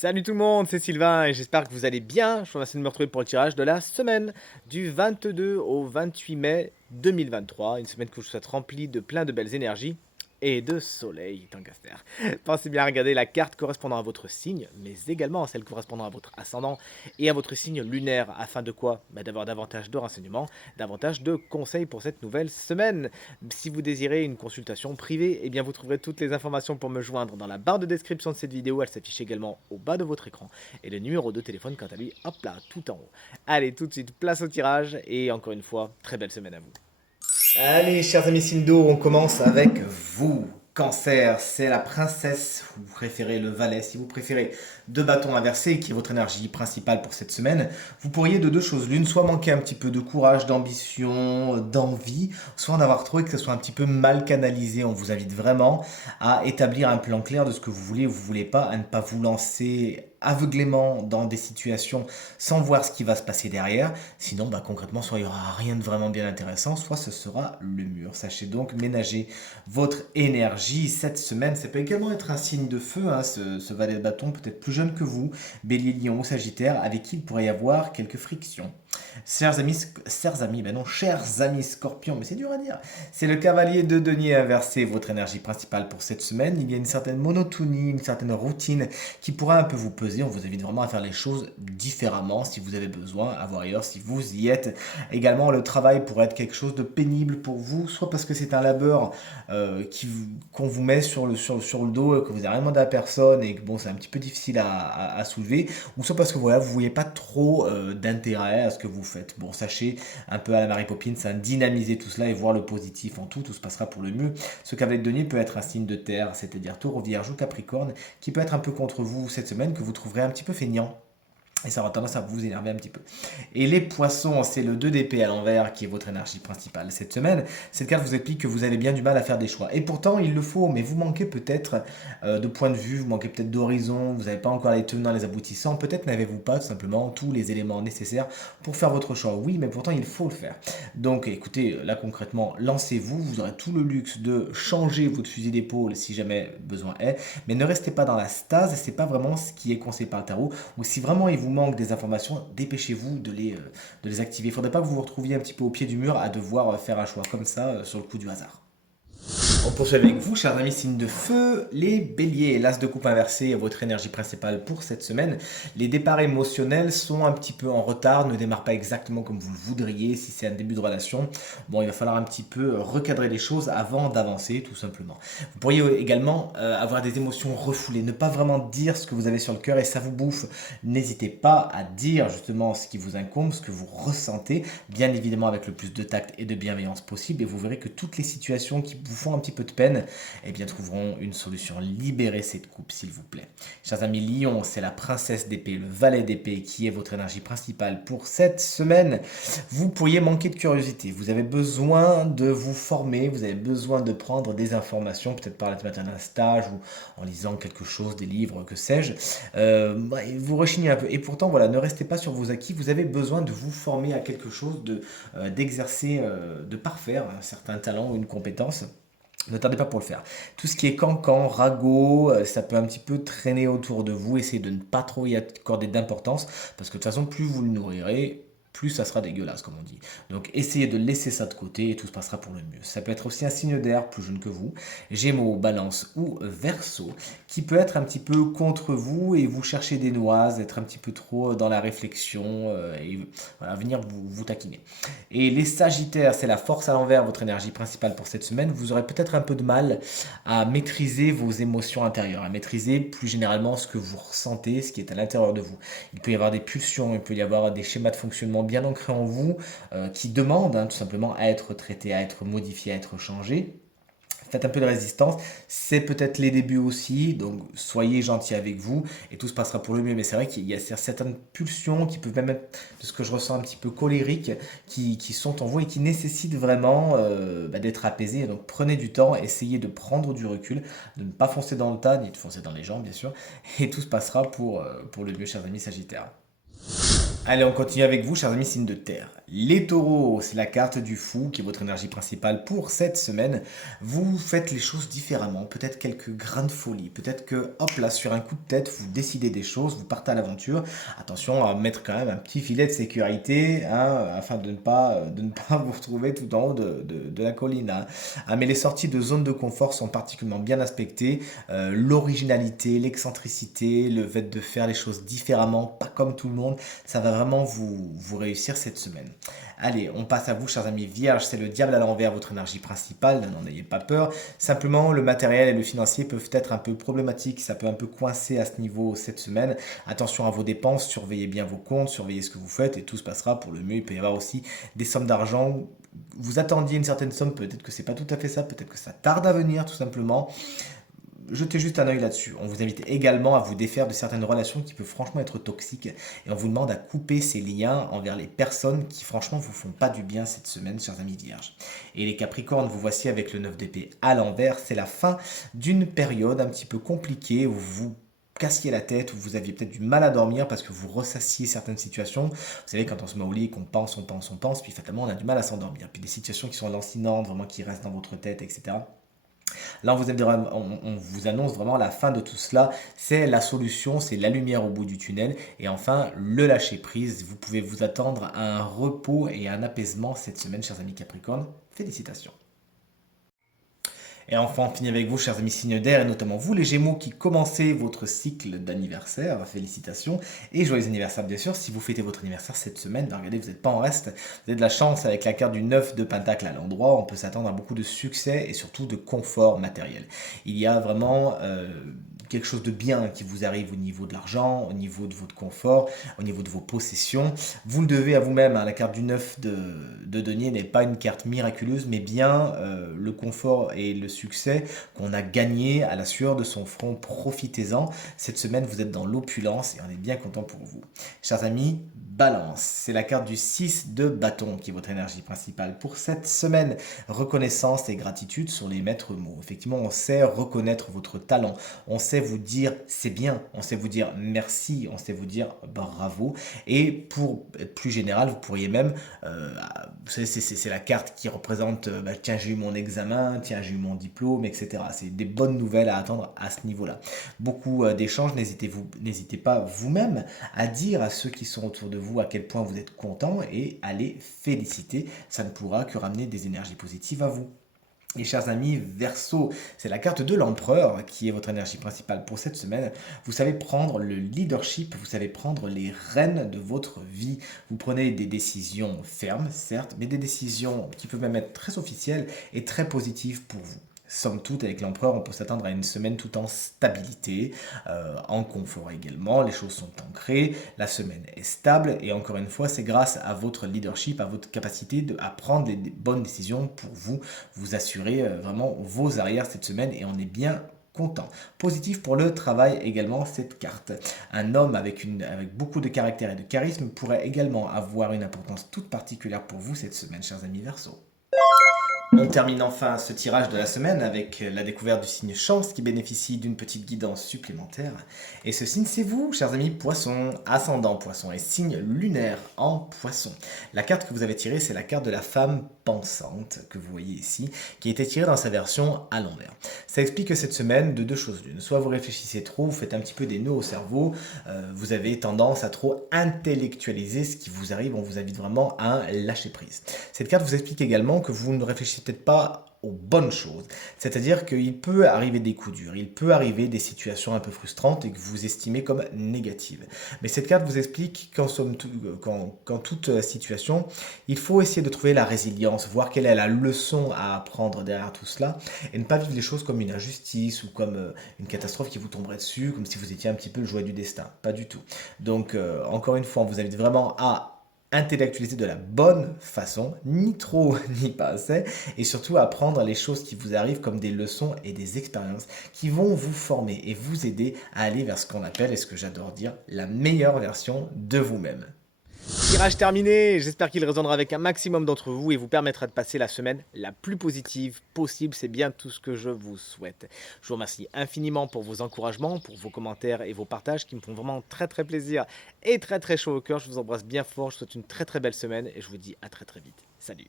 Salut tout le monde, c'est Sylvain et j'espère que vous allez bien. Je vous remercie de me retrouver pour le tirage de la semaine du 22 au 28 mai 2023. Une semaine que je vous souhaite remplie de plein de belles énergies et de soleil, tant qu'à faire. Pensez bien à regarder la carte correspondant à votre signe, mais également à celle correspondant à votre ascendant et à votre signe lunaire, afin de quoi? D'avoir davantage de renseignements, davantage de conseils pour cette nouvelle semaine. Si vous désirez une consultation privée, eh bien vous trouverez toutes les informations pour me joindre dans la barre de description de cette vidéo. Elle s'affiche également au bas de votre écran. Et le numéro de téléphone, quant à lui, hop là, tout en haut. Allez, tout de suite, place au tirage. Et encore une fois, très belle semaine à vous. Allez, chers amis Sindo, on commence avec vous. Cancer, c'est la princesse, vous préférez le valet, si vous préférez deux bâtons inversés, qui est votre énergie principale pour cette semaine, vous pourriez de deux choses l'une, soit manquer un petit peu de courage, d'ambition, d'envie, soit en avoir trop et que ce soit un petit peu mal canalisé. On vous invite vraiment à établir un plan clair de ce que vous voulez ou vous voulez pas, à ne pas vous lancer aveuglément dans des situations sans voir ce qui va se passer derrière. Sinon, concrètement, soit il n'y aura rien de vraiment bien intéressant, soit ce sera le mur. Sachez donc ménager votre énergie cette semaine. Ça peut également être un signe de feu, hein, ce valet de bâton, peut-être plus jeune que vous, bélier, lion ou sagittaire, avec qui il pourrait y avoir quelques frictions. Chers amis scorpions, mais c'est dur à dire. C'est le cavalier de denier inversé, votre énergie principale pour cette semaine. Il y a une certaine monotonie, une certaine routine qui pourra un peu vous peser. On vous invite vraiment à faire les choses différemment si vous avez besoin, à voir ailleurs si vous y êtes. Également, le travail pourrait être quelque chose de pénible pour vous, soit parce que c'est un labeur qu'on vous met sur le dos, que vous n'avez rien demandé à personne et que bon, c'est un petit peu difficile à soulever, ou soit parce que voilà, vous ne voyez pas trop d'intérêt à ce que vous faites. Bon, sachez, un peu à la Mary Poppins, hein, dynamiser tout cela et voir le positif en tout, tout se passera pour le mieux. Ce cavalier de denier peut être un signe de terre, c'est-à-dire taureau, vierge ou capricorne, qui peut être un peu contre vous cette semaine, que vous trouverez un petit peu feignant. Et ça aura tendance à vous énerver un petit peu. Et les poissons, c'est le 2 d'épée à l'envers qui est votre énergie principale cette semaine. Cette carte vous explique que vous avez bien du mal à faire des choix. Et pourtant, il le faut, mais vous manquez peut-être de point de vue, vous manquez peut-être d'horizon, vous n'avez pas encore les tenants, les aboutissants. Peut-être n'avez-vous pas tout simplement tous les éléments nécessaires pour faire votre choix. Oui, mais pourtant, il faut le faire. Donc écoutez, là concrètement, lancez-vous. Vous aurez tout le luxe de changer votre fusil d'épaule si jamais besoin est. Mais ne restez pas dans la stase, c'est pas vraiment ce qui est conseillé par le tarot. Ou si vraiment il vous manque des informations, dépêchez-vous de les activer. Il ne faudrait pas que vous vous retrouviez un petit peu au pied du mur à devoir faire un choix comme ça sur le coup du hasard. On poursuit avec vous, chers amis signes de feu, les béliers. L'as de coupe inversé est votre énergie principale pour cette semaine. Les départs émotionnels sont un petit peu en retard, ne démarrent pas exactement comme vous le voudriez. Si c'est un début de relation, bon, il va falloir un petit peu recadrer les choses avant d'avancer, tout simplement. Vous pourriez également avoir des émotions refoulées, ne pas vraiment dire ce que vous avez sur le cœur et ça vous bouffe. N'hésitez pas à dire justement ce qui vous incombe, ce que vous ressentez, bien évidemment avec le plus de tact et de bienveillance possible. Et vous verrez que toutes les situations qui vous font un petit peu de peine, eh bien trouveront une solution. Libérez cette coupe, s'il vous plaît. Chers amis Lion, c'est la princesse d'épée, le valet d'épée qui est votre énergie principale pour cette semaine. Vous pourriez manquer de curiosité. Vous avez besoin de vous former, vous avez besoin de prendre des informations, peut-être par l'intermédiaire d'un stage ou en lisant quelque chose, des livres, que sais-je. Vous rechignez un peu. Et pourtant, voilà, ne restez pas sur vos acquis. Vous avez besoin de vous former à quelque chose, d'exercer, de parfaire un certain talent ou une compétence. Ne tardez pas pour le faire. Tout ce qui est cancan, ragot, ça peut un petit peu traîner autour de vous. Essayez de ne pas trop y accorder d'importance parce que de toute façon, plus vous le nourrirez, plus ça sera dégueulasse, comme on dit. Donc essayez de laisser ça de côté et tout se passera pour le mieux. Ça peut être aussi un signe d'air plus jeune que vous, Gémeaux, Balance ou Verseau, qui peut être un petit peu contre vous et vous chercher des noises, être un petit peu trop dans la réflexion et voilà, venir vous taquiner. Et les Sagittaires, c'est la force à l'envers, votre énergie principale pour cette semaine. Vous aurez peut-être un peu de mal à maîtriser vos émotions intérieures, à maîtriser plus généralement ce que vous ressentez, ce qui est à l'intérieur de vous. Il peut y avoir des pulsions, il peut y avoir des schémas de fonctionnement bien ancrés en vous qui demandent tout simplement à être traités, à être modifiés, à être changés. Faites un peu de résistance, c'est peut-être les débuts aussi, donc soyez gentil avec vous et tout se passera pour le mieux. Mais c'est vrai qu'il y a certaines pulsions qui peuvent même être, de ce que je ressens, un petit peu colériques, qui sont en vous et qui nécessitent vraiment d'être apaisées. Donc prenez du temps, essayez de prendre du recul, de ne pas foncer dans le tas, ni de foncer dans les jambes bien sûr, et tout se passera pour le mieux, chers amis Sagittaires. Allez, on continue avec vous, chers amis, signes de terre. Les taureaux, c'est la carte du fou qui est votre énergie principale pour cette semaine. Vous faites les choses différemment, peut-être quelques grains de folie, peut-être que, hop là, sur un coup de tête, vous décidez des choses, vous partez à l'aventure. Attention à mettre quand même un petit filet de sécurité, hein, afin de ne pas vous retrouver tout en haut de la colline, hein. Ah, mais les sorties de zone de confort sont particulièrement bien aspectées. L'originalité, l'excentricité, le fait de faire les choses différemment, pas comme tout le monde, ça va vraiment vous réussir cette semaine. Allez, on passe à vous, chers amis vierges. C'est le diable à l'envers, votre énergie principale. N'en ayez pas peur. Simplement, le matériel et le financier peuvent être un peu problématiques. Ça peut un peu coincer à ce niveau cette semaine. Attention à vos dépenses. Surveillez bien vos comptes. Surveillez ce que vous faites et tout se passera pour le mieux. Il peut y avoir aussi des sommes d'argent. Vous attendiez une certaine somme. Peut-être que c'est pas tout à fait ça. Peut-être que ça tarde à venir, tout simplement. Jetez juste un œil là-dessus. On vous invite également à vous défaire de certaines relations qui peuvent franchement être toxiques et on vous demande à couper ces liens envers les personnes qui franchement vous font pas du bien cette semaine, chers amis vierges. Et les capricornes, vous voici avec le 9 d'épée à l'envers. C'est la fin d'une période un petit peu compliquée où vous cassiez la tête, où vous aviez peut-être du mal à dormir parce que vous ressassiez certaines situations. Vous savez, quand on se met au lit et qu'on pense, puis fatalement on a du mal à s'endormir. Puis des situations qui sont lancinantes, vraiment qui restent dans votre tête, etc. Là, on vous annonce vraiment la fin de tout cela. C'est la solution, c'est la lumière au bout du tunnel. Et enfin, le lâcher prise. Vous pouvez vous attendre à un repos et à un apaisement cette semaine, chers amis Capricorne. Félicitations. Et enfin, on finit avec vous, chers amis signes d'air, et notamment vous, les Gémeaux, qui commencez votre cycle d'anniversaire. Félicitations et joyeux anniversaire, bien sûr. Si vous fêtez votre anniversaire cette semaine, ben regardez, vous n'êtes pas en reste. Vous avez de la chance avec la carte du 9 de Pentacle à l'endroit. On peut s'attendre à beaucoup de succès et surtout de confort matériel. Il y a vraiment quelque chose de bien qui vous arrive au niveau de l'argent, au niveau de votre confort, au niveau de vos possessions. Vous le devez à vous-même, hein. La carte du 9 de denier n'est pas une carte miraculeuse, mais bien le confort et le succès qu'on a gagné à la sueur de son front. Profitez-en. Cette semaine, vous êtes dans l'opulence et on est bien content pour vous. Chers amis, Balance, c'est la carte du 6 de bâton qui est votre énergie principale pour cette semaine. Reconnaissance et gratitude sont les maîtres mots. Effectivement, on sait reconnaître votre talent, on sait vous dire c'est bien, on sait vous dire merci, on sait vous dire bravo. Et pour être plus général, vous pourriez même, vous savez, c'est la carte qui représente, tiens, j'ai eu mon examen, tiens, j'ai eu mon diplôme, etc. C'est des bonnes nouvelles à attendre à ce niveau-là. Beaucoup d'échanges, n'hésitez pas vous-même à dire à ceux qui sont autour de vous à quel point vous êtes content et à les féliciter. Ça ne pourra que ramener des énergies positives à vous. Et chers amis, Verseau, c'est la carte de l'empereur qui est votre énergie principale pour cette semaine. Vous savez prendre le leadership, vous savez prendre les rênes de votre vie. Vous prenez des décisions fermes, certes, mais des décisions qui peuvent même être très officielles et très positives pour vous. Somme toute, avec l'empereur, on peut s'attendre à une semaine tout en stabilité, en confort également. Les choses sont ancrées, la semaine est stable et encore une fois, c'est grâce à votre leadership, à votre capacité à prendre les bonnes décisions pour vous assurer vraiment vos arrières cette semaine et on est bien content. Positif pour le travail également cette carte. Un homme avec beaucoup de caractère et de charisme pourrait également avoir une importance toute particulière pour vous cette semaine, chers amis Verseau. On termine enfin ce tirage de la semaine avec la découverte du signe Chance qui bénéficie d'une petite guidance supplémentaire. Et ce signe, c'est vous, chers amis Poissons, ascendant Poisson et signe lunaire en Poisson. La carte que vous avez tirée, c'est la carte de la femme pensante que vous voyez ici, qui a été tirée dans sa version à l'envers. Ça explique que cette semaine, de deux choses l'une. Soit vous réfléchissez trop, vous faites un petit peu des nœuds au cerveau, vous avez tendance à trop intellectualiser ce qui vous arrive, on vous invite vraiment à lâcher prise. Cette carte vous explique également que vous ne réfléchissez peut-être pas aux bonnes choses. C'est-à-dire qu'il peut arriver des coups durs, il peut arriver des situations un peu frustrantes et que vous estimez comme négatives. Mais cette carte vous explique qu'en toute situation, il faut essayer de trouver la résilience, voir quelle est la leçon à apprendre derrière tout cela et ne pas vivre les choses comme une injustice ou comme une catastrophe qui vous tomberait dessus, comme si vous étiez un petit peu le jouet du destin. Pas du tout. Donc, encore une fois, on vous invite vraiment à intellectualiser de la bonne façon, ni trop ni pas assez, et surtout apprendre les choses qui vous arrivent comme des leçons et des expériences qui vont vous former et vous aider à aller vers ce qu'on appelle, et ce que j'adore dire, la meilleure version de vous-même. Tirage terminé, j'espère qu'il résonnera avec un maximum d'entre vous et vous permettra de passer la semaine la plus positive possible. C'est bien tout ce que je vous souhaite. Je vous remercie infiniment pour vos encouragements, pour vos commentaires et vos partages qui me font vraiment très très plaisir et très très chaud au cœur. Je vous embrasse bien fort, je vous souhaite une très très belle semaine et je vous dis à très très vite. Salut!